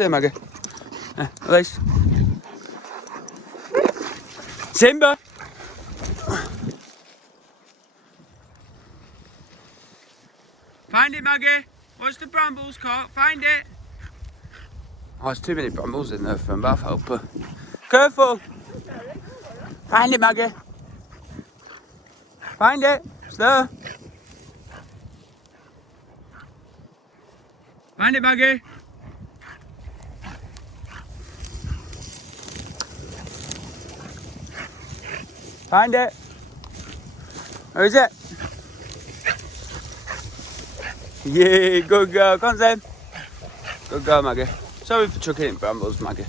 See you, Maggie. Release. Simba! Find it, Maggie. Watch the brambles, Cock. Find it. Oh, there's too many brambles in there for a bath helper. Careful! Find it, Maggie. Find it. It's there. Find it, Maggie. Find it. Where is it? Yeah, good girl. Come on, Zen. Good girl, Maggie. Sorry for chucking in brambles, Maggie.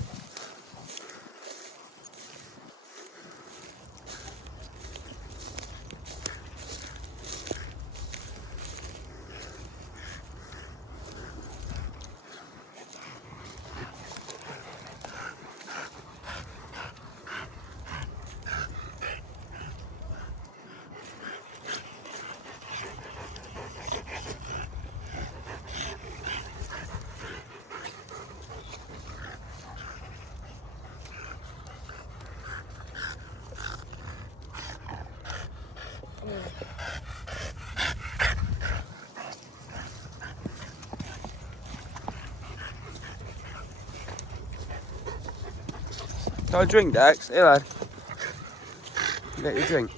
Got a drink, Dex? Here, lad. Get your drink.